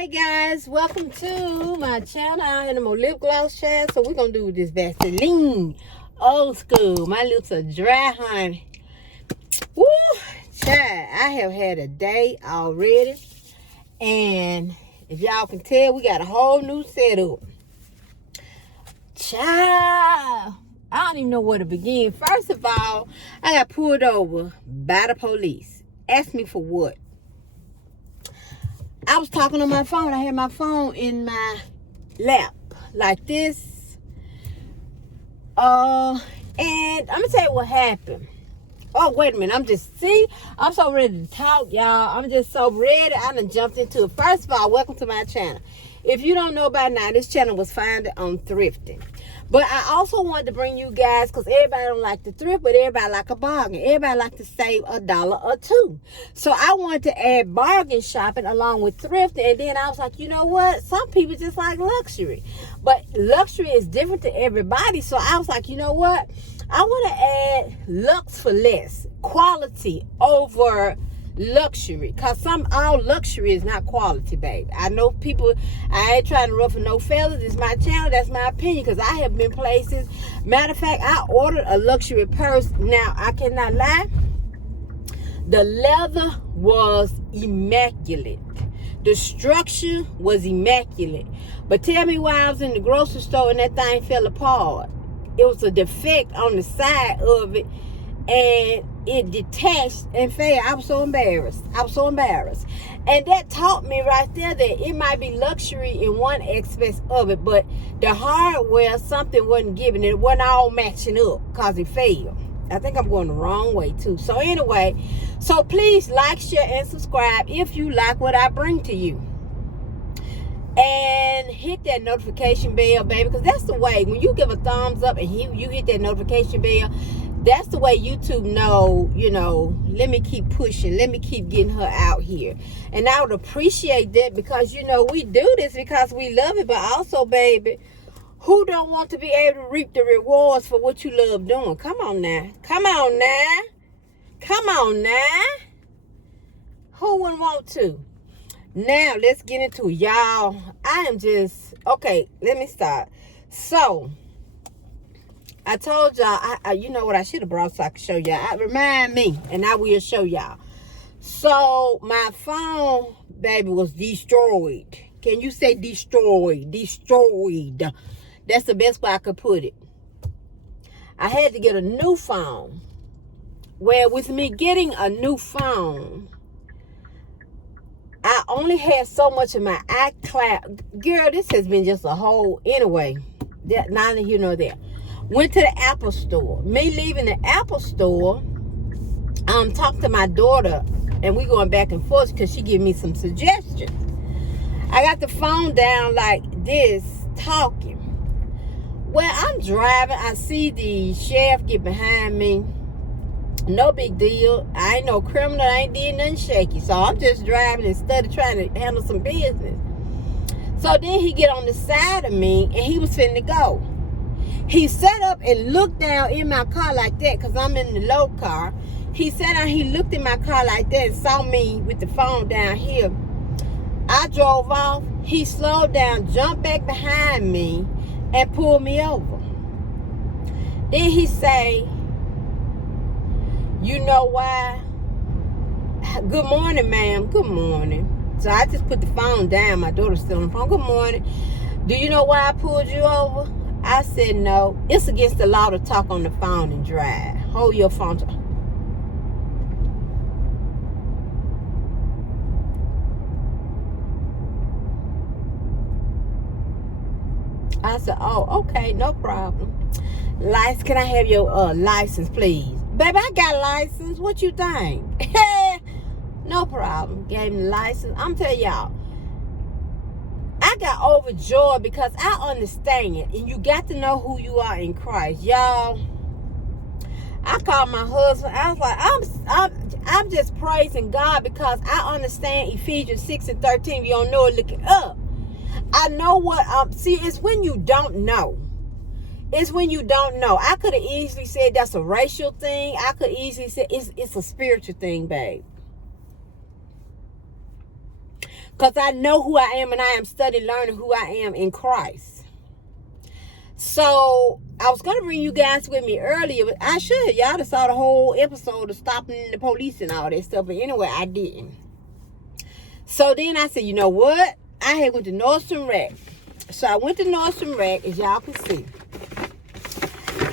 Hi guys, welcome to my channel. I am my lip gloss channel. So we're gonna do this Vaseline old school. My lips are dry, honey. Woo, child, I have had a day already, and if y'all can tell, we got a whole new setup. Child, I don't even know where to begin. First of all, I got pulled over by the police. Asked me for what? I was talking on my phone. I had my phone in my lap like this. And I'm gonna tell you what happened. Oh, wait a minute. I'm so ready to talk, y'all. I'm just so ready. I done jumped into it. First of all, welcome to my channel. If you don't know by now, this channel was founded on thrifting. But I also wanted to bring you guys, because everybody don't like to thrift, but everybody like a bargain. Everybody like to save $1 or $2. So I wanted to add bargain shopping along with thrifting. And then I was like, you know what? Some people just like luxury. But luxury is different to everybody. So I was like, you know what? I want to add lux for less. Quality over luxury, because all luxury is not quality, babe. I know people, I ain't trying to ruffle no feathers. It's my channel, that's my opinion, because I have been places. Matter of fact, I ordered a luxury purse. Now I cannot lie, the leather was immaculate, the structure was immaculate, but tell me why I was in the grocery store and that thing fell apart. It was a defect on the side of it, and it detached and fell. I was so embarrassed. And that taught me right there that it might be luxury in one aspect of it, but the hardware, something wasn't giving. It wasn't all matching up because it failed. I think I'm going the wrong way too. So anyway, so please like, share, and subscribe if you like what I bring to you. And hit that notification bell, baby, because that's the way. When you give a thumbs up and you hit that notification bell, that's the way YouTube know, let me keep pushing. Let me keep getting her out here. And I would appreciate that, because, we do this because we love it. But also, baby, who don't want to be able to reap the rewards for what you love doing? Come on now. Who wouldn't want to? Now, let's get into it, y'all. Okay, let me start. So, I told y'all, you know what I should have brought so I could show y'all. Remind me, and I will show y'all. So, my phone, baby, was destroyed. Can you say destroyed? Destroyed. That's the best way I could put it. I had to get a new phone. Well, with me getting a new phone, I only had so much of my iCloud. Girl, this has been just a whole, anyway. Neither here nor there. Went to the Apple store. Me leaving the Apple store, talked to my daughter, and we going back and forth because she gave me some suggestions. I got the phone down like this, talking. Well, I'm driving. I see the sheriff get behind me. No big deal. I ain't no criminal. I ain't did nothing shaky. So I'm just driving instead of trying to handle some business. So then he get on the side of me, and he was finna go. He sat up and looked down in my car like that, because I'm in the low car. He sat down, he looked in my car like that and saw me with the phone down here. I drove off. He slowed down, jumped back behind me, and pulled me over. Then he say, you know why? Good morning, ma'am. Good morning. So I just put the phone down. My daughter's still on the phone. Good morning. Do you know why I pulled you over? I said, no. It's against the law to talk on the phone and drive. Hold your phone. I said, oh, okay, no problem. License, can I have your license, please? Baby, I got a license. What you think? No problem. Gave me the license. I'm telling y'all, I got overjoyed because I understand it. And you got to know who you are in Christ. Y'all, I called my husband. I was like, I'm just praising God because I understand Ephesians 6:13. You don't know it, look it up. I know what see, it's when you don't know. It's when you don't know. I could have easily said that's a racial thing. I could easily say it's a spiritual thing, babe. Because I know who I am, and I am studying, learning who I am in Christ. So I was going to bring you guys with me earlier, but I should. Y'all just saw the whole episode of stopping the police and all that stuff. But anyway, I didn't. So then I said, you know what? I had went to Nordstrom Rack. So I went to Nordstrom Rack, as y'all can see.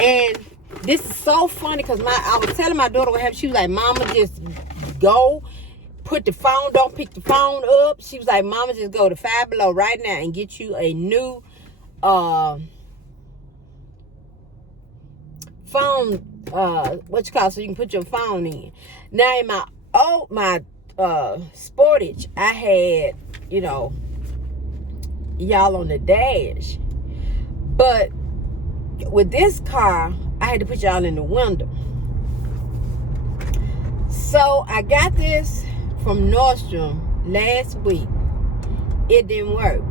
And this is so funny because I was telling my daughter what happened. She was like, Mama, just go. Put the phone, don't pick the phone up. She was like, Mama, just go to Five Below right now and get you a new phone, so you can put your phone in. Now in my Sportage, I had, y'all on the dash. But with this car, I had to put y'all in the window. So I got this from Nordstrom last week. It didn't work.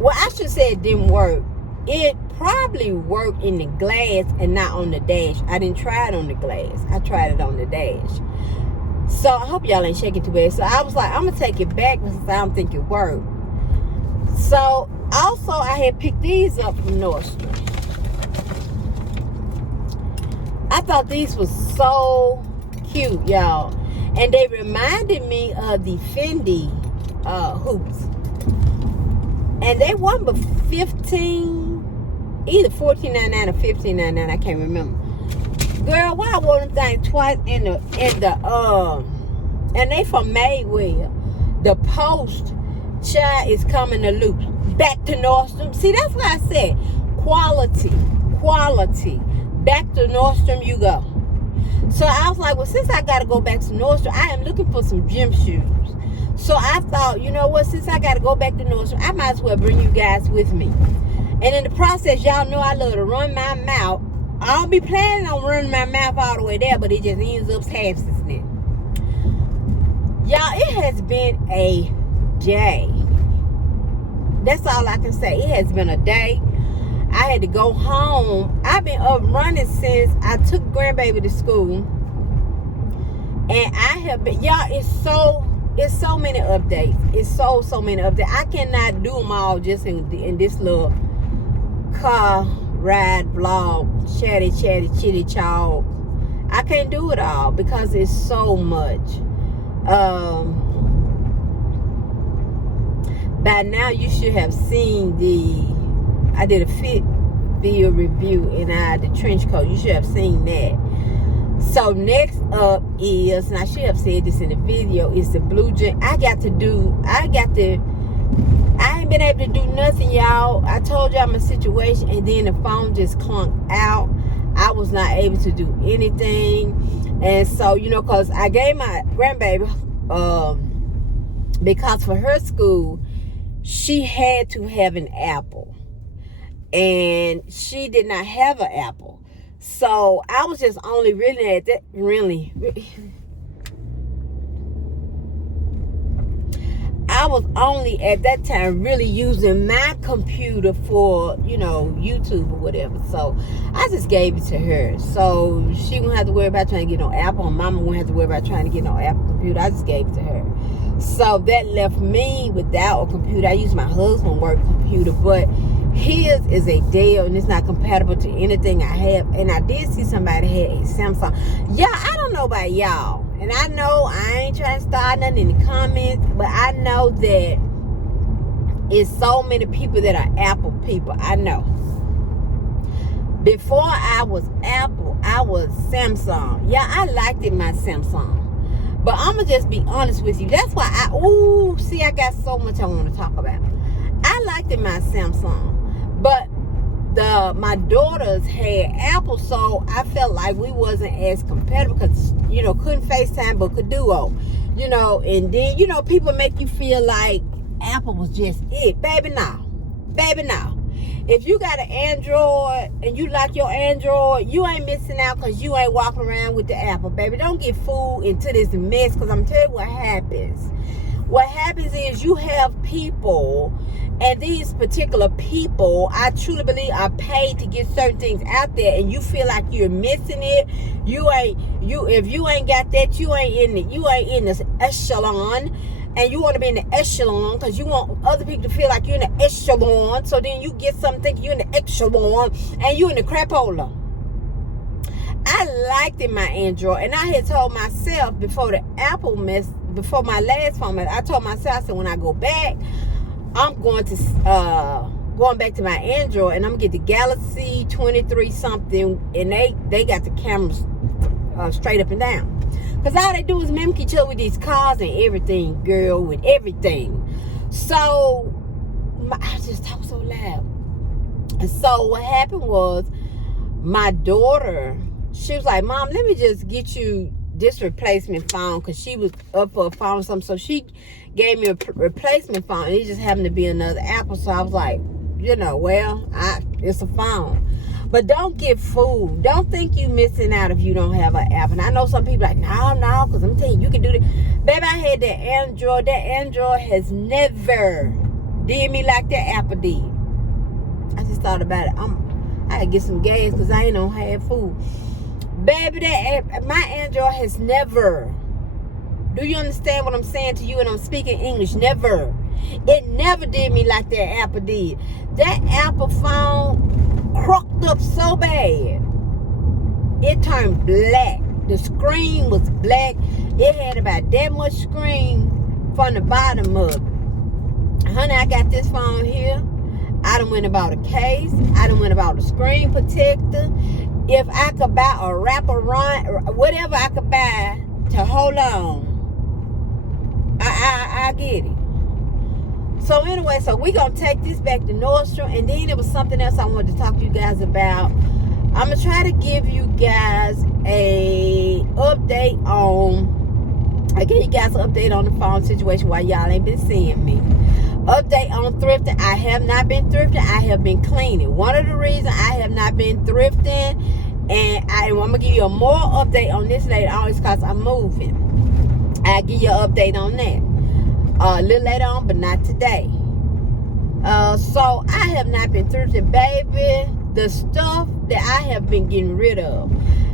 Well, I should say it didn't work. It probably worked in the glass and not on the dash. I didn't try it on the glass. I tried it on the dash. So I hope y'all ain't shaking too bad. So I was like, I'm going to take it back because I don't think it worked. So also I had picked these up from Nordstrom. I thought these was so cute, y'all. And they reminded me of the Fendi hoops. And they weren't but either $14.99 or $15.99, I can't remember. Girl, why I wore them things twice in the and they from Madewell. The Post child is coming to loose. Back to Nordstrom. See, that's why I said quality. Back to Nordstrom you go. So I was like, well, since I got to go back to Nordstrom, I am looking for some gym shoes. So I thought, you know what, since I got to go back to Nordstrom, I might as well bring you guys with me. And in the process, y'all know I love to run my mouth. I don't be planning on running my mouth all the way there, but it just ends up half-assing it. Y'all, it has been a day. That's all I can say. It has been a day. I had to go home. I've been up running since I took grandbaby to school. And I have been, y'all, it's so many updates. It's so many updates. I cannot do them all just in this little car ride vlog, chatty, chitty, chalk. I can't do it all because it's so much. By now you should have seen I did a fit video review in the trench coat. You should have seen that. So next up is, and I should have said this in the video, is the blue jean. I ain't been able to do nothing, y'all. I told y'all my situation, and then the phone just clunked out. I was not able to do anything. And so, because I gave my grandbaby, because for her school, she had to have an Apple. And she did not have an Apple. So I was just only really at that, I was only at that time really using my computer for, YouTube or whatever. So I just gave it to her. So she wouldn't have to worry about trying to get no Apple. And Mama wouldn't have to worry about trying to get no Apple computer. I just gave it to her. So that left me without a computer. I use my husband's work computer, but his is a Dell and it's not compatible to anything I have. And I did see somebody had a Samsung. Yeah, I don't know about y'all. And I know I ain't trying to start nothing in the comments, but I know that it's so many people that are Apple people. I know. Before I was Apple, I was Samsung. Yeah, I liked it, my Samsung. But I'm going to just be honest with you. That's why I got so much I want to talk about. I liked it, my Samsung. But my daughters had Apple, so I felt like we wasn't as compatible because, couldn't FaceTime, but could Duo. And then, people make you feel like Apple was just it. Baby, no. If you got an Android and you like your Android, you ain't missing out because you ain't walking around with the Apple, baby. Don't get fooled into this mess because I'm telling you what happens. What happens is you have people, and these particular people, I truly believe, are paid to get certain things out there, and you feel like you're missing it. If you ain't got that, you ain't in the echelon. and you want to be in the echelon because you want other people to feel like you're in the echelon. So then you get something thinking you're in the echelon and you in the crapola. I liked it, my Android, and I had told myself before the Apple mess, before my last phone mess, I told myself, I said, when I go back, I'm going back to my Android, and I'm gonna get the Galaxy 23 something, and they got the cameras straight up and down. Because all they do is mimic each other with these cars and everything, girl, with everything. So, I just talk so loud. And so, what happened was, my daughter, she was like, Mom, let me just get you this replacement phone, because she was up for a phone or something. So, she gave me a replacement phone, and it just happened to be another Apple. So, I was like, you know, well, it's a phone. But don't get fooled. Don't think you missing out if you don't have an app. And I know some people like, no, because I'm telling you, you can do it. Baby, I had that Android. That Android has never did me like that Apple did. I just thought about it. I had to get some gas because I ain't on half food. Baby, my Android has never. Do you understand what I'm saying to you? And I'm speaking English. Never. It never did me like that Apple did. That Apple phone crooked up so bad, it turned black. The screen was black. It had about that much screen from the bottom of it. Honey, I got this phone here. I done went about a case. I done went about a screen protector. If I could buy a wraparound, whatever I could buy to hold on, I get it. So anyway, so we gonna take this back to Nordstrom, and then there was something else I wanted to talk to you guys about. I'm gonna try to give you guys a update on. I gave you guys an update on the phone situation while y'all ain't been seeing me. Update on thrifting. I have not been thrifting. I have been cleaning. One of the reasons I have not been thrifting, and I'm gonna give you a more update on this later on, is because I'm moving. I'll give you an update on that a little later on, but not today. So I have not been thrifting, baby. The stuff that I have been getting rid of,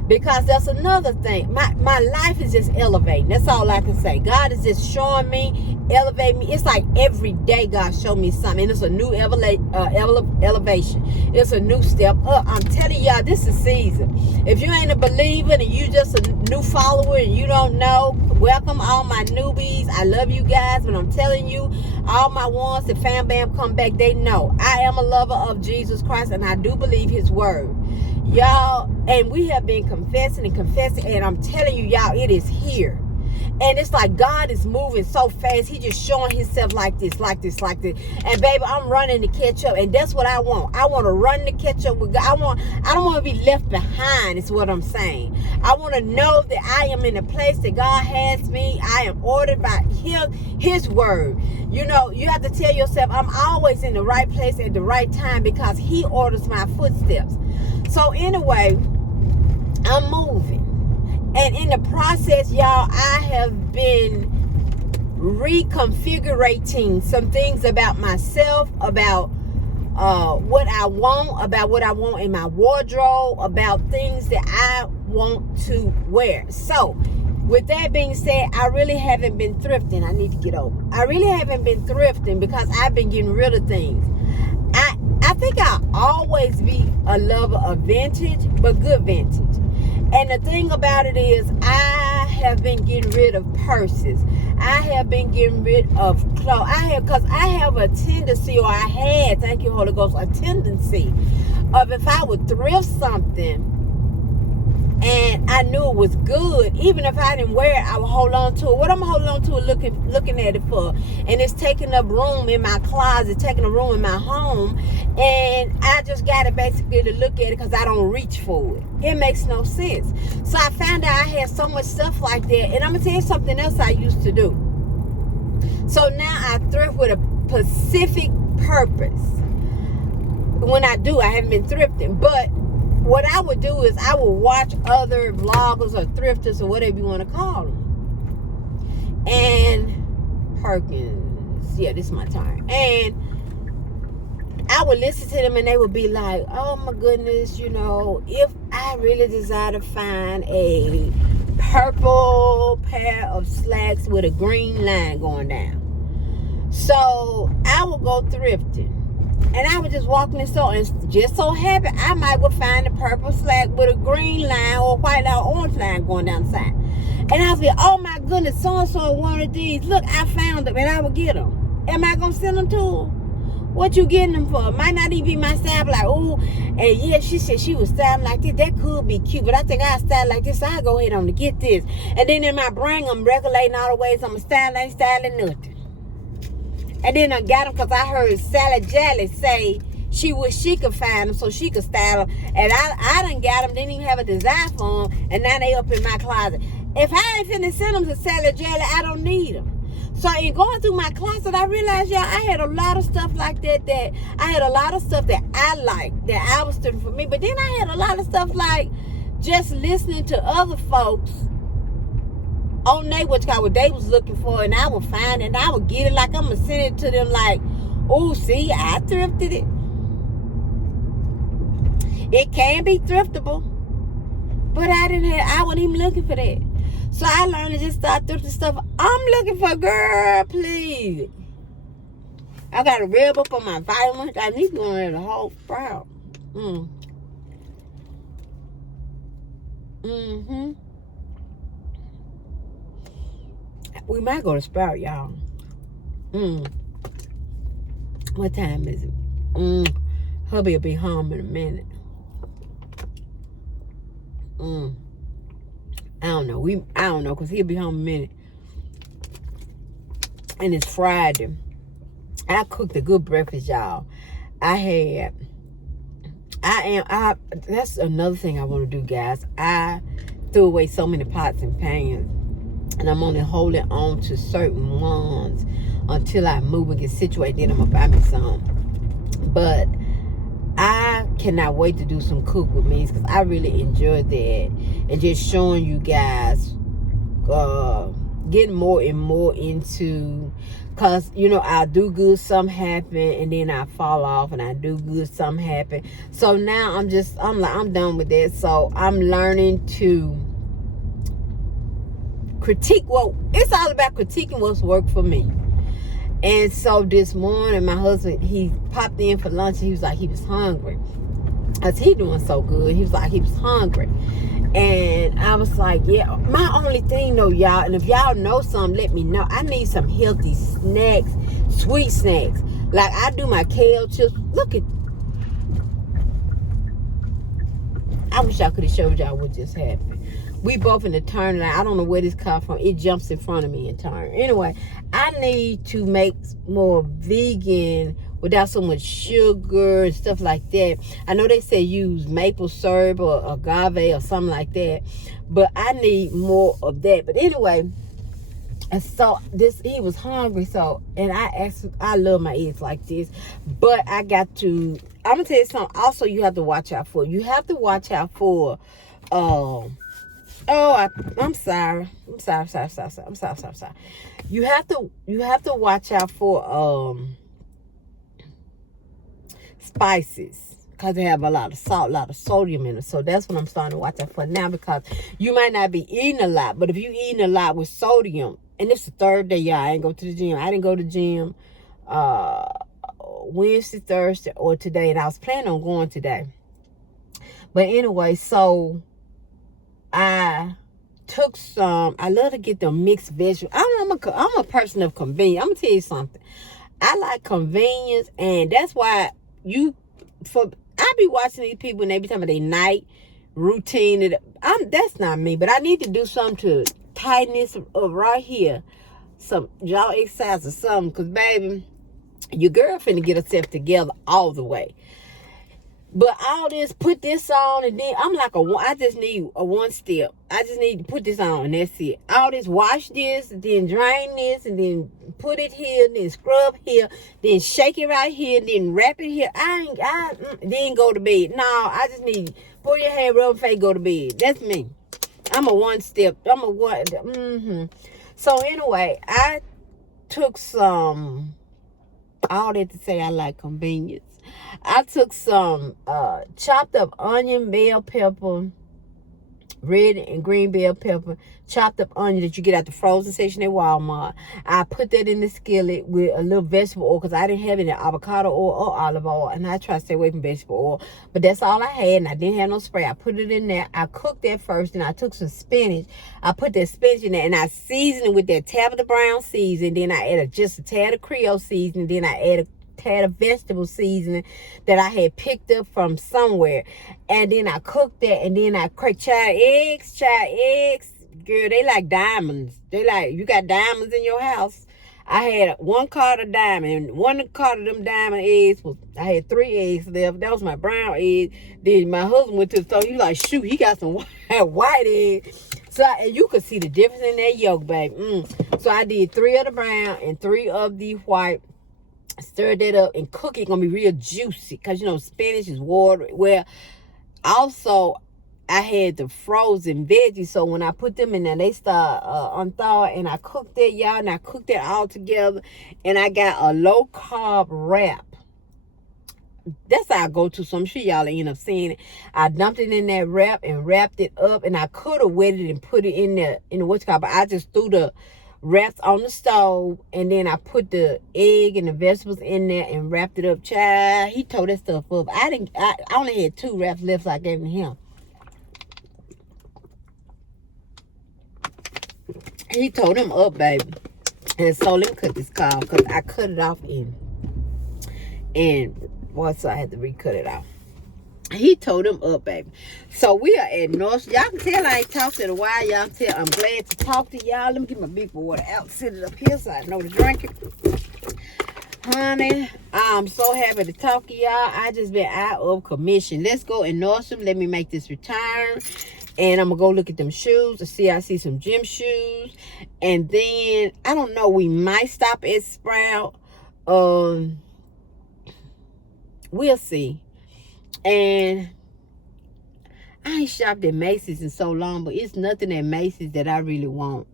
because that's another thing. My life is just elevating. That's all I can say. God is just showing me, elevating me. It's like every day God showed me something. And it's a new elevation. It's a new step up. I'm telling y'all, this is season. If you ain't a believer and you just a new follower and you don't know, welcome all my newbies. I love you guys, but I'm telling you, all my ones that fam bam come back, they know I am a lover of Jesus Christ, and I do believe his word. Y'all, and we have been confessing, and I'm telling you, y'all, it is here. And it's like God is moving so fast. He just showing himself like this. And baby, I'm running to catch up. And that's what I want. I want to run to catch up with God. I don't want to be left behind, is what I'm saying. I want to know that I am in the place that God has me. I am ordered by his word. You know, you have to tell yourself, I'm always in the right place at the right time, because he orders my footsteps. So anyway, I'm moving. And in the process, y'all, I have been reconfiguring some things about myself, about what I want in my wardrobe, about things that I want to wear. So, with that being said, I really haven't been thrifting. I need to get over. I really haven't been thrifting because I've been getting rid of things. I think I'll always be a lover of vintage, but good vintage. And the thing about it is, I have been getting rid of purses. I have been getting rid of clothes. Because I have a tendency, or I had, thank you, Holy Ghost, a tendency of, if I would thrift something and I knew it was good, even if I didn't wear it, I would hold on to it. What I'm holding on to it, looking at it for, and it's taking up room in my closet, taking up room in my home, and I just got it basically to look at it because I don't reach for it. It makes no sense. So I found out I had so much stuff like that, and I'm gonna tell you something else I used to do. So now I thrift with a specific purpose. When I do, I haven't been thrifting, but what I would do is I would watch other vloggers or thrifters or whatever you want to call them. And Perkins, yeah, this is my time. And I would listen to them, and they would be like, oh my goodness, you know, if I really desire to find a purple pair of slacks with a green line going down. So I would go thrifting. And I would just walk in the store and just so happen I might would find a purple slack with a green line or a white line or orange line going down the side. And I was like, oh my goodness, so-and-so wanted these. Look, I found them, and I would get them. Am I going to send them to her? What you getting them for? Might not even be my style, like, oh, and yeah, she said she was styling like this. That could be cute, but I think I style like this, so I go ahead on to get this. And then in my brain, I'm regulating all the ways I'm styling nothing. And then I got them because I heard Sally Jolly say she wish she could find them so she could style them. And I done got them, didn't even have a design for them, and now they up in my closet. If I ain't finna send them to Sally Jolly, I don't need them. So in going through my closet, I realized, y'all, I had a lot of stuff like that, I had a lot of stuff that I liked, that I was doing for me. But then I had a lot of stuff like just listening to other folks on what they was looking for, and I would find it, and I would get it, like I'm going to send it to them like, oh, see, I thrifted it. It can be thriftable, but I wasn't even looking for that. So I learned to just start thrifting stuff. I'm looking for, girl, please. I got to rub up on my vitamins. I need to go in the whole sprout. We might go to Sprout, y'all. What time is it? Hubby will be home in a minute. I don't know, because he'll be home in a minute. And it's Friday. I cooked a good breakfast, y'all. That's another thing I want to do, guys. I threw away so many pots and pans, and I'm only holding on to certain ones until I move and get situated. Then I'm going to buy me some. But I cannot wait to do some cook with me, because I really enjoyed that. And just showing you guys, getting more and more into, because, I do good, some happen, and then I fall off, and I do good, some happen. So now I'm done with that. So I'm learning to critique it's all about critiquing what's worked for me. And so this morning, my husband, he popped in for lunch, and he was like, he was hungry. Because he doing so good. He was like, he was hungry. And I was like, yeah, my only thing though, y'all, and if y'all know something, let me know. I need some healthy snacks, sweet snacks. Like I do my kale chips. Look at, I wish I could have showed y'all what just happened. We both in the turn line. I don't know where this car from. It jumps in front of me and turn. Anyway, I need to make more vegan without so much sugar and stuff like that. I know they say use maple syrup or agave or something like that, but I need more of that. But anyway, and so he was hungry, so, and I love my eggs like this, but I'm gonna tell you something. Also, you have to watch out for. I'm sorry. You have to watch out for spices, because they have a lot of salt, a lot of sodium in it. So that's what I'm starting to watch out for now, because you might not be eating a lot, but if you eating a lot with sodium, and it's the third day, y'all, I ain't go to the gym. I didn't go to the gym Wednesday, Thursday, or today, and I was planning on going today. But anyway, so I took some. I love to get the mixed vegetables. I'm a person of convenience. I'm gonna tell you something. I like convenience, and that's why I be watching these people and they be talking about their night routine. That's not me, but I need to do something to tighten this up right here. Some jaw exercise or something, because baby, your girl finna get herself together all the way. But all this, put this on, and then I just need a one step. I just need to put this on, and that's it. All this, wash this, and then drain this, and then put it here, then scrub here, then shake it right here, then wrap it here. Then go to bed. No, I just need, pull your hair, rub your face, go to bed. That's me. I'm a one step. So anyway, I took some, all that to say I like convenience. I took some chopped up onion, bell pepper, red and green bell pepper, chopped up onion that you get at the frozen section at Walmart. I put that in the skillet with a little vegetable oil because I didn't have any avocado oil or olive oil, and I try to stay away from vegetable oil, but that's all I had, and I didn't have no spray. I put it in there. I cooked that first, and I took some spinach. I put that spinach in there, and I seasoned it with that Tabitha Brown seasoning. Then I added just a tad of Creole seasoning. Then I added tad of vegetable seasoning that I had picked up from somewhere, and then I cooked that, and then I cracked child eggs. Girl, they like diamonds. They like, you got diamonds in your house. I had one cart of diamond, one cart of them diamond eggs I had 3 eggs left. That was my brown egg. Then my husband went to the store. He like, shoot, he got some white eggs. So and you could see the difference in that yolk, baby. So I did 3 of the brown and 3 of the white. Stir that up and cook it. Gonna be real juicy because spinach is water. Well, also I had the frozen veggies, so when I put them in there, they start unthaw, and I cooked that, y'all, and I cooked that all together, and I got a low carb wrap. That's how I go to, so I'm sure y'all end up seeing it. I dumped it in that wrap and wrapped it up, and I could have wet it and put it in the but I just threw the wrapped on the stove, and then I put the egg and the vegetables in there and wrapped it up. Child, he tore that stuff up. I only had 2 wraps left, so I gave them to him. He tore them up, baby. And so let me cut this call because I cut it off so I had to recut it off. He told them up, baby. So we are at North. Y'all can tell I ain't talked in a while. Y'all can tell I'm glad to talk to y'all. Let me get my big water out, sit it up here so I know to drink it. Honey, I'm so happy to talk to y'all. I just been out of commission. Let's go in Nordstrom. Let me make this return. And I'm going to go look at them shoes to see. I see some gym shoes. And then, I don't know, we might stop at Sprout. We'll see. And I ain't shopped at Macy's in so long, but it's nothing at Macy's that I really want.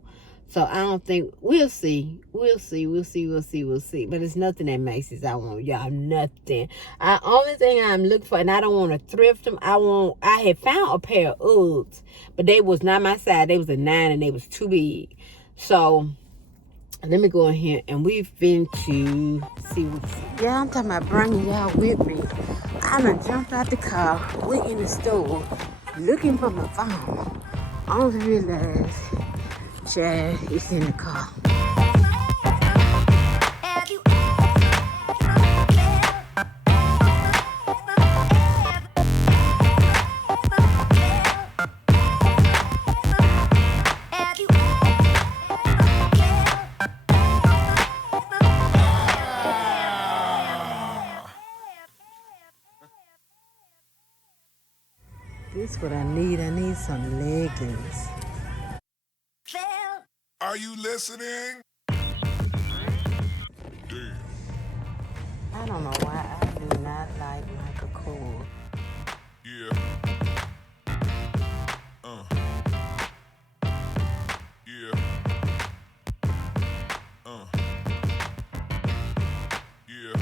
So I don't think, we'll see. But it's nothing at Macy's I want, y'all, nothing. Only thing I'm looking for, and I don't want to thrift them, I had found a pair of Uggs, but they was not my size. They was a 9 and they was too big. So let me go in here, and we've been to see what. Yeah, I'm talking about bringing y'all with me. I done jumped out the car. We're in the store looking for my phone. I don't realize Chad is in the car. This is what I need. I need some leggings. Are you listening? Damn. I don't know why I do not like Michael Kors. Yeah. Yeah. Yeah.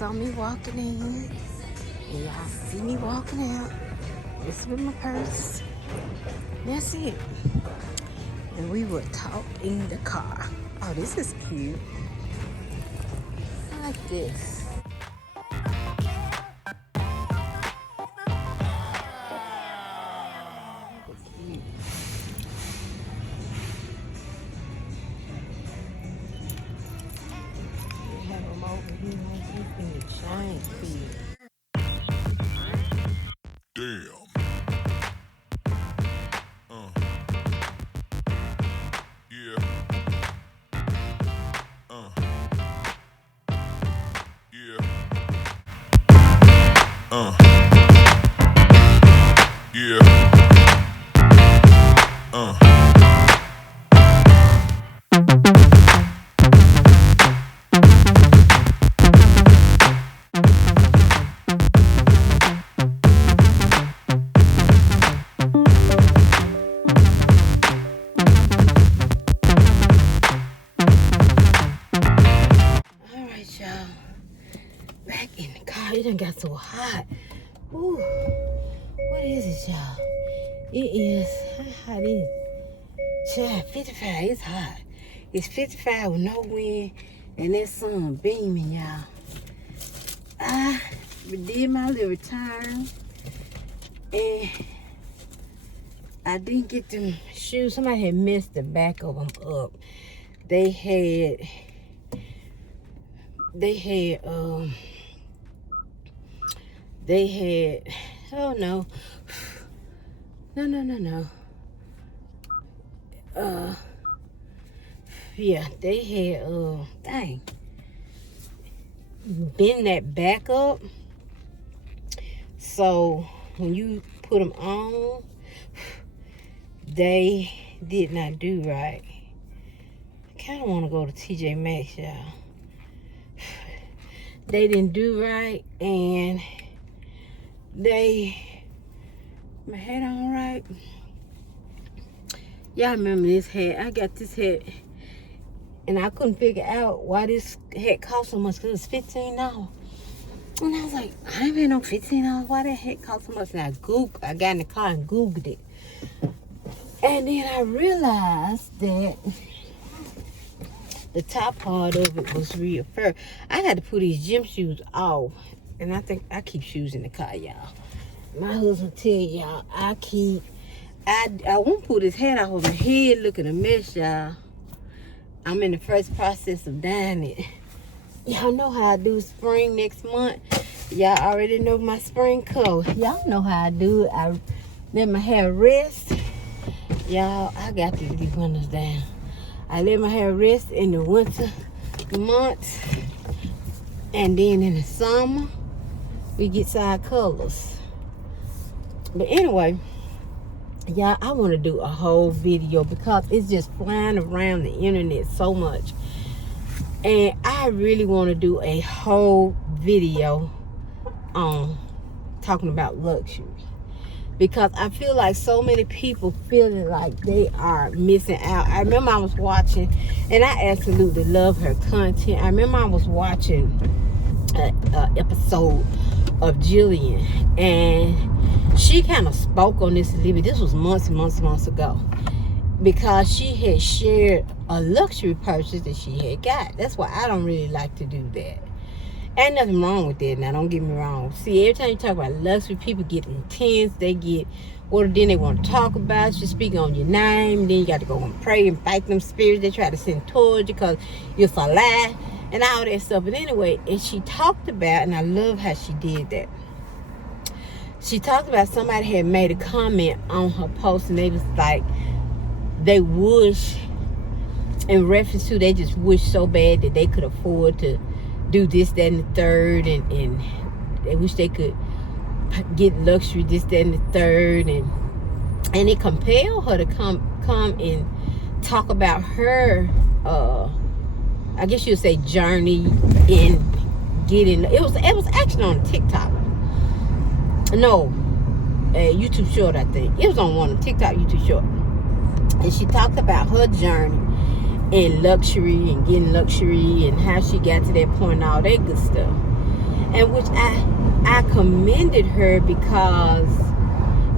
saw me walking in, and y'all see me walking out. This with my purse. That's it. And we will talk in the car. Oh, this is cute. I like this. Damn. Yeah. Yeah. Yeah. Alright, y'all. Back in the car. It done got so hot. Ooh. What is it, y'all? It is, how hot is it? Child, 55, it's hot. It's 55 with no wind and that sun beaming, y'all. I did my little return and I didn't get them shoes. Somebody had messed the back of them up. They had, oh no. No. Yeah, they had, dang. Bend that back up. So when you put them on, they did not do right. I kind of want to go to TJ Maxx, y'all. They didn't do right, and my hat on right. Y'all remember this hat? I got this hat, and I couldn't figure out why this hat cost so much, because it's $15. And I was like, I ain't paying no $15. Why that hat cost so much? And I got in the car and Googled it. And then I realized that the top part of it was real fur. I had to put these gym shoes off. And I think I keep shoes in the car, y'all. My husband tell y'all, I won't put his hat off of my head looking a mess, y'all. I'm in the first process of dyeing it. Y'all know how I do spring next month. Y'all already know my spring color. Y'all know how I do it. I let my hair rest. Y'all, I got to get these windows down. I let my hair rest in the winter months. And then in the summer, we get side colors. But anyway, y'all, I want to do a whole video because it's just flying around the internet so much. And I really want to do a whole video on talking about luxury. Because I feel like so many people feeling like they are missing out. I remember I was watching, and I absolutely love her content. I remember I was watching an episode of Jillian, and she kind of spoke on this a little bit. This was months ago, because she had shared a luxury purchase that she had got. That's why I don't really like to do that. Ain't nothing wrong with that. Now, don't get me wrong. See, every time you talk about luxury, people get intense. They get, or then they want to talk about you, speak on your name. Then you got to go and pray and fight them spirits they try to send towards you because you're a lie and all that stuff. But anyway, and she talked about, and I love how she did that. She talked about somebody had made a comment on her post, and they was like, they wish, in reference to, they just wish so bad that they could afford to do this, that, and the third, and they wish they could get luxury, this, that, and the third, and it compelled her to come and talk about her, I guess you would say, journey in getting. It was actually on TikTok. No, YouTube short, I think. It was on one of TikTok, YouTube short, and she talked about her journey in luxury and getting luxury and how she got to that point and all that good stuff. And which I commended her, because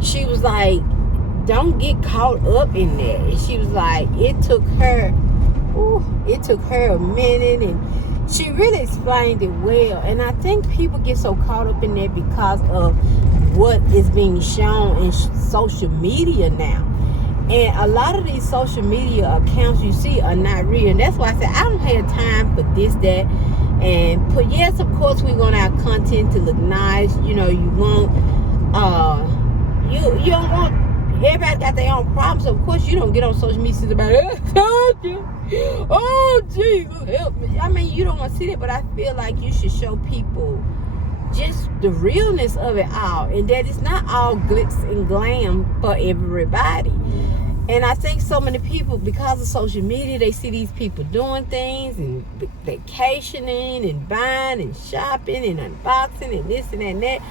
she was like, don't get caught up in that. And she was like, it took her a minute, and she really explained it well. And I think people get so caught up in that because of what is being shown in social media now. And a lot of these social media accounts you see are not real. And that's why I said I don't have time for this, that, and put. Yes, of course, we want our content to look nice. You know, you want, you don't want. Everybody got their own problems. So of course, you don't get on social media and about, oh Jesus, help me. I mean, you don't want to see that, but I feel like you should show people just the realness of it all, and that it's not all glitz and glam for everybody. And I think so many people, because of social media, they see these people doing things and vacationing and buying and shopping and unboxing and this and that,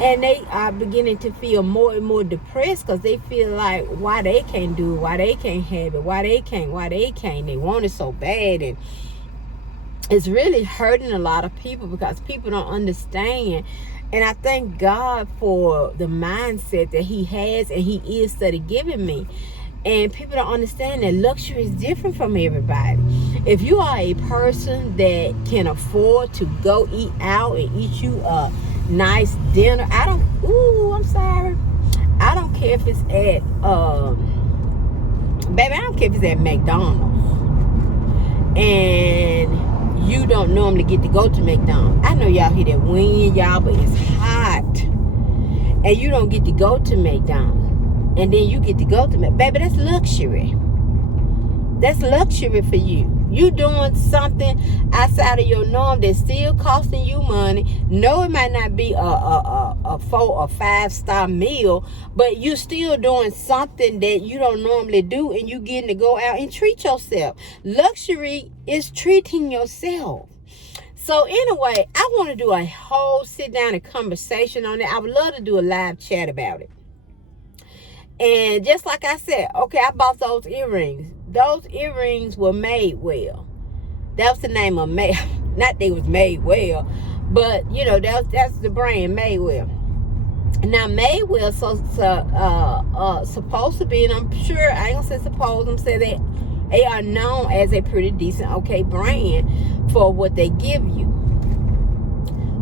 and they are beginning to feel more and more depressed, because they feel like, why they can't do it, why they can't have it, why they can't, they want it so bad. And it's really hurting a lot of people, because people don't understand. And I thank God for the mindset that he has and he is steady giving me. And people don't understand that luxury is different from everybody. If you are a person that can afford to go eat out and eat you a nice dinner, I don't care if it's at baby, I don't care if it's at McDonald's and you don't normally get to go to McDonald's. I know y'all hear that wind, y'all, but it's hot and you don't get to go to McDonald's. And then you get to go to baby, that's luxury. That's luxury for you. You doing something outside of your norm that's still costing you money. No, it might not be a 4 or 5 star meal, but you still doing something that you don't normally do, and you getting to go out and treat yourself. Luxury is treating yourself. So anyway, I want to do a whole sit down and conversation on it. I would love to do a live chat about it. And just like I said, okay, I bought those earrings. Those earrings were made well. That was the name of made. Not they was made well, but you know that's the brand, Madewell. Now Madewell supposed to be, and I'm sure I ain't gonna say supposed. I'm saying they are known as a pretty decent, okay brand for what they give you.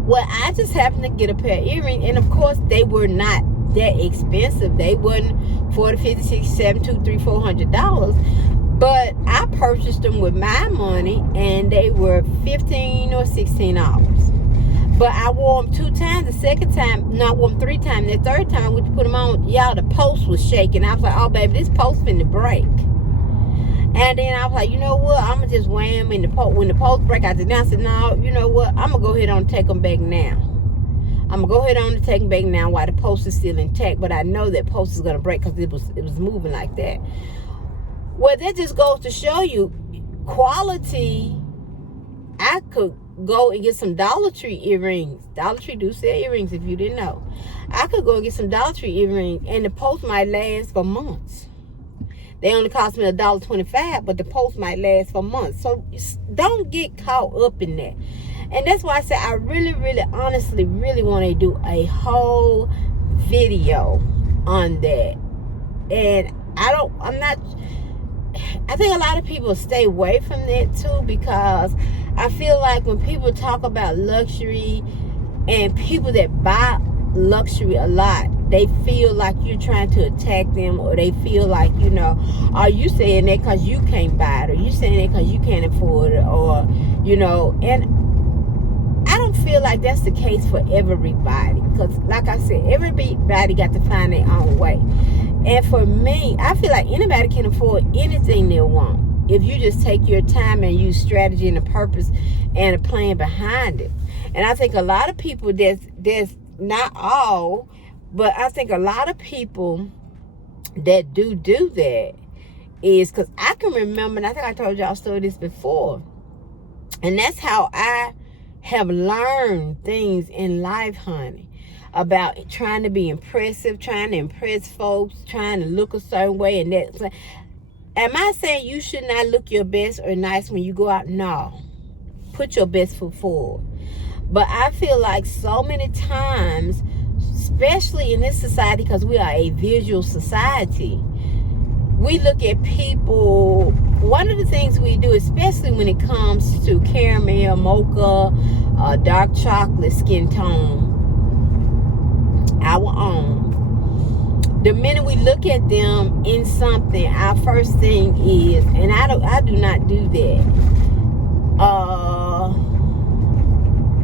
Well, I just happened to get a pair of earrings, and of course they were not that expensive. They wasn't $40, $50, $60, $70, $200, $300, $400, but I purchased them with my money and they were $15 or $16. But I wore them 2 times. The second time, no, I wore them 3 times. The third time I went to put them on, y'all, the post was shaking. I was like, oh baby, this post finna break. And then I was like, you know what, I'm gonna just wear them in the post. When the post break, I said, no, you know what, I'm gonna go ahead and take them back now. I'm gonna go ahead on and take them back now while the post is still intact, but I know that post is gonna break because it was moving like that. Well, that just goes to show you quality. I could go and get some Dollar Tree earrings. Dollar Tree do sell earrings, if you didn't know. I could go and get some Dollar Tree earrings, and the post might last for months. They only cost me $1.25, but the post might last for months. So don't get caught up in that. And that's why I said I really, really, honestly, really want to do a whole video on that. And I think a lot of people stay away from that too, because I feel like when people talk about luxury and people that buy luxury a lot, they feel like you're trying to attack them, or they feel like, you know, are you saying that because you can't buy it, or you saying that because you can't afford it, or, you know, and I don't feel like that's the case for everybody, because like I said, everybody got to find their own way. And for me, I feel like anybody can afford anything they want if you just take your time and use strategy and a purpose and a plan behind it. And I think a lot of people, there's not all, but I think a lot of people that do that is because I can remember, and I think I told y'all this before, and that's how I have learned things in life, honey, about trying to be impressive, trying to impress folks, trying to look a certain way. And that, am I saying you should not look your best or nice when you go out? No. Put your best foot forward. But I feel like so many times, especially in this society, because we are a visual society, we look at people. One of the things we do, especially when it comes to caramel, mocha, dark chocolate skin tone, our own, the minute we look at them in something, our first thing is, and I do not do that.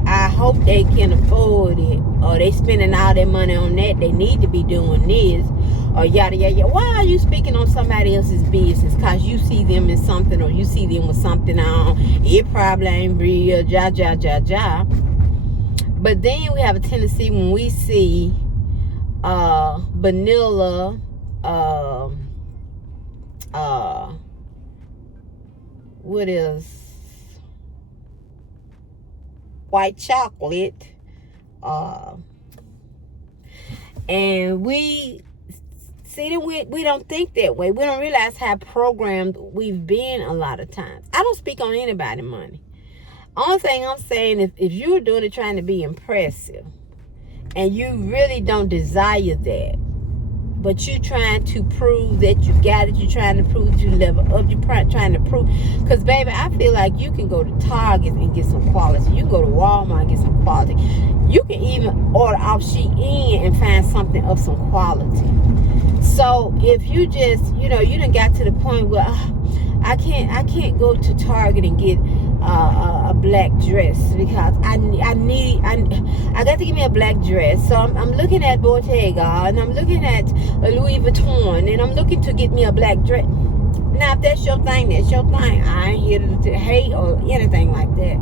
I hope they can afford it, or they spending all their money on that. They need to be doing this, or yada yada yada. Why are you speaking on somebody else's business? Cause you see them in something, or you see them with something on. It probably ain't real. Ja ja ja ja. But then we have a tendency when we see vanilla, what is white chocolate, and we see that we don't think that way. We don't realize how programmed we've been a lot of times. I don't speak on anybody's money. Only thing I'm saying is, if you're doing it trying to be impressive, and you really don't desire that, but you're trying to prove that you got it, you're trying to prove that you level up, you're trying to prove, because baby, I feel like you can go to Target and get some quality, you can go to Walmart and get some quality, you can even order off Shein and find something of some quality. So if you just, you done got to the point where I can't go to Target and get a black dress, because I got to give me a black dress. So I'm looking at Bottega, and I'm looking at Louis Vuitton, and I'm looking to get me a black dress. Now, if that's your thing, that's your thing. I ain't here to hate or anything like that.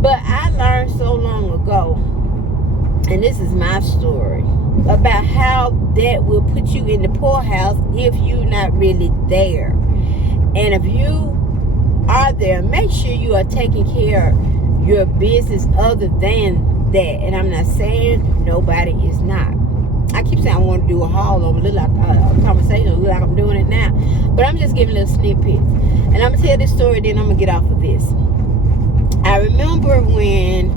But I learned so long ago, and this is my story, about how that will put you in the poorhouse if you're not really there. And if you are there, make sure you are taking care of your business other than that. And I'm not saying nobody is not. I keep saying I want to do a haul on a conversation, look like I'm doing it now, but I'm just giving little snippets. And I'm gonna tell this story, then I'm gonna get off of this. I remember when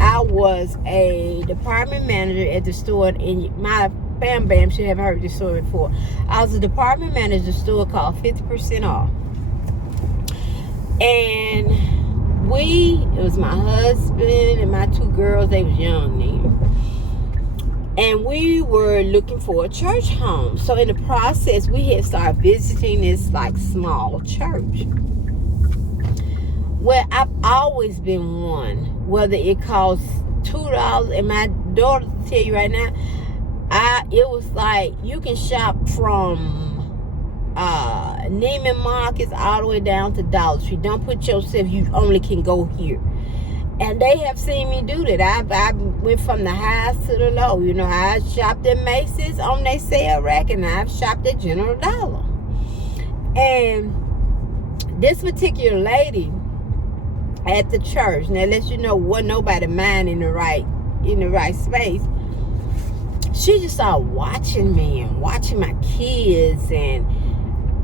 I was a department manager at the store, and my Bam should have heard this story before. I was a department manager at a store called 50% Off. And it was my husband and my two girls, they was young then. And we were looking for a church home. So in the process, we had started visiting this like small church. Well, I've always been one, whether it costs $2, and my daughter will tell you right now, it was like you can shop from Neiman Marcus all the way down to Dollar Tree. Don't put yourself, you only can go here. And they have seen me do that. I went from the highs to the low. I shopped at Macy's on their sale rack, and I've shopped at General Dollar. And this particular lady at the church, now let you know what nobody mind in the right space. She just started watching me and watching my kids and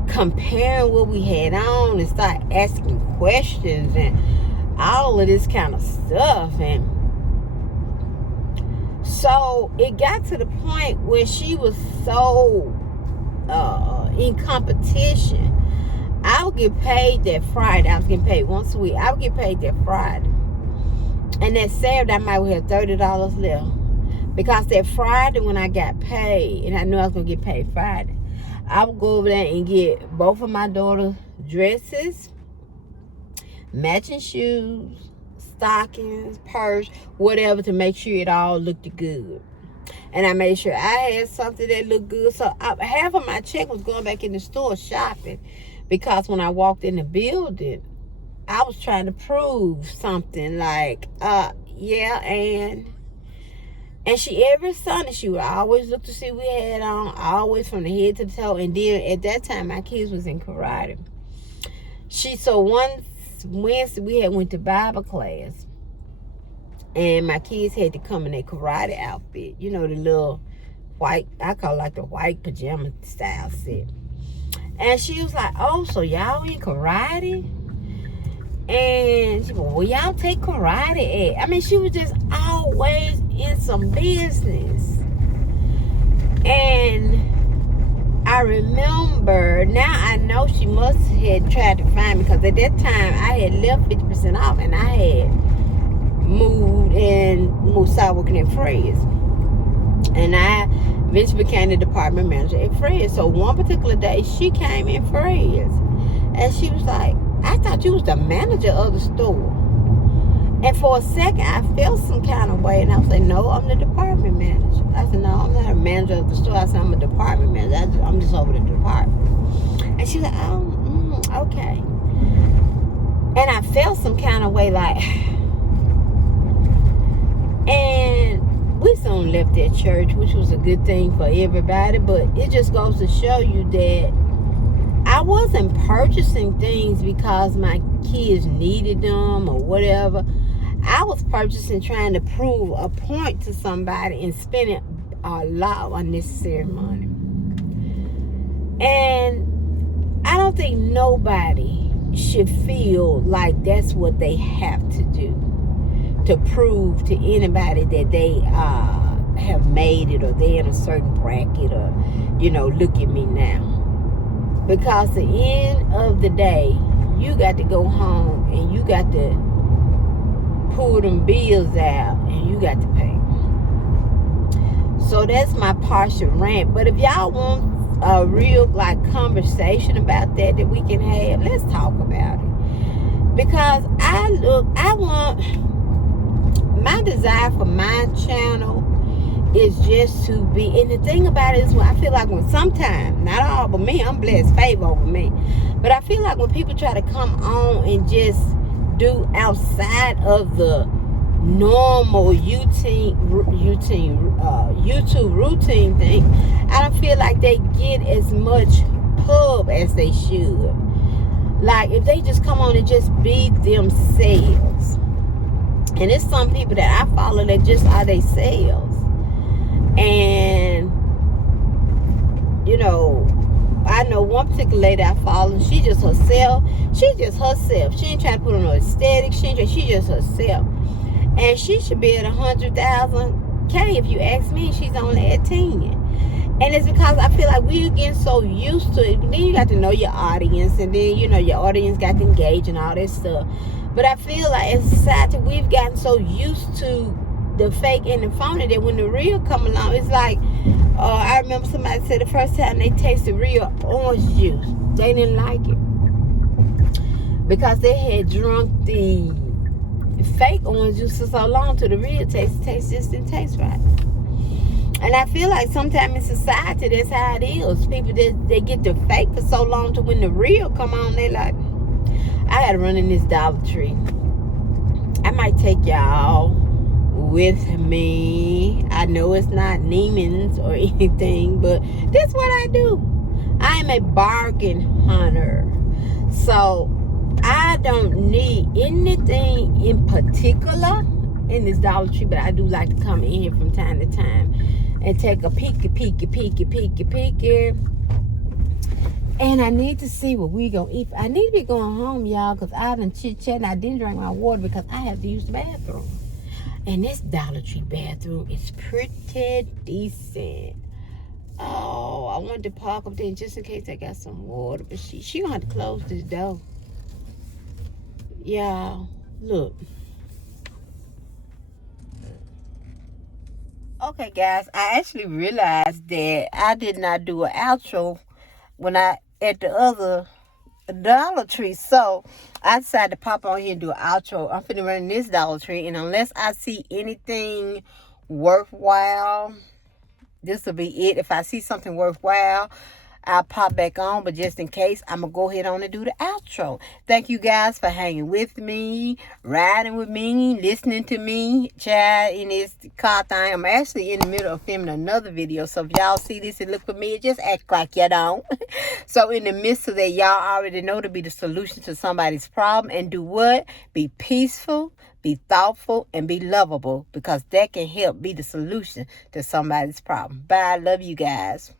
comparing what we had on, and start asking questions and all of this kind of stuff. And so it got to the point where she was so in competition. I would get paid that Friday. I was getting paid once a week. I would get paid that Friday, and that Saturday I might have $30 left, because that Friday when I got paid, and I knew I was gonna get paid Friday, I would go over there and get both of my daughter's dresses, matching shoes, stockings, purse, whatever, to make sure it all looked good. And I made sure I had something that looked good. So half of my check was going back in the store shopping, because when I walked in the building, I was trying to prove something like, yeah, and she, every Sunday, she would always look to see what we had on, always from the head to the toe. And then at that time, my kids was in karate. So one Wednesday, we had went to Bible class, and my kids had to come in their karate outfit. The little white, I call it like the white pajama style set. And she was like, oh, so y'all in karate? And she was, well, y'all take karate at. I mean, she was just always in some business. And I remember, now I know she must have tried to find me, because at that time I had left 50% off and I had moved south working at Fred's. And I eventually became the department manager at Fred's. So one particular day she came in Fred's and she was like, I thought you was the manager of the store. And for a second, I felt some kind of way. And I was like, no, I'm the department manager. I said, no, I'm not a manager of the store. I said, I'm a department manager. I'm just over the department. And she was like, oh, okay. And I felt some kind of way, like, and we soon left that church, which was a good thing for everybody. But it just goes to show you that I wasn't purchasing things because my kids needed them or whatever. I was purchasing trying to prove a point to somebody and spending a lot of unnecessary money. And I don't think nobody should feel like that's what they have to do to prove to anybody that they have made it, or they're in a certain bracket, or, look at me now. Because at the end of the day, you got to go home and you got to pull them bills out and you got to pay. So that's my partial rant. But if y'all want a real conversation about that we can have, let's talk about it. Because I want, my desire for my channel is just to be, and the thing about it is, when I feel like when sometimes, not all but me, I'm blessed, favor over me, but I feel like when people try to come on and just do outside of the normal YouTube routine thing, I don't feel like they get as much pub as they should. Like, if they just come on and just be themselves. And it's some people that I follow that just are themselves. And, I know one particular lady I follow, and she just herself. She's just herself. She ain't trying to put on no aesthetic. She just herself. And she should be at 100,000 K if you ask me. She's only at 10. And it's because I feel like we're getting so used to it. Then you got to know your audience, and then, your audience got to engage and all that stuff. But I feel like as a society, we've gotten so used to the fake and the phony that when the real come along, it's like, I remember somebody said the first time they tasted real orange juice, they didn't like it because they had drunk the fake orange juice for so long till the real taste just didn't taste right. And I feel like sometimes in society, that's how it is. People, they get the fake for so long to when the real come on, they like, I gotta run in this Dollar Tree. I might take y'all with me. I know it's not Neiman's or anything, but that's what I do. I am a bargain hunter. So I don't need anything in particular in this Dollar Tree, but I do like to come in here from time to time and take a peeky. And I need to see what we gonna eat. I need to be going home, y'all, because I done chit-chat and I didn't drink my water because I have to use the bathroom. And this Dollar Tree bathroom is pretty decent. Oh, I wanted to park up there just in case I got some water. But she gonna have to close this door. Y'all, look. Okay, guys, I actually realized that I did not do an outro when I at the other Dollar Tree. So I decided to pop on here and do an outro. I'm finna run this Dollar Tree, and unless I see anything worthwhile, this will be it. If I see something worthwhile, I'll pop back on, but just in case, I'm going to go ahead on and do the outro. Thank you guys for hanging with me, riding with me, listening to me, child, in this car thing. I'm actually in the middle of filming another video, so if y'all see this and look for me, just act like you don't. So in the midst of that, y'all already know to be the solution to somebody's problem, and do what? Be peaceful, be thoughtful, and be lovable, because that can help be the solution to somebody's problem. Bye. I love you guys.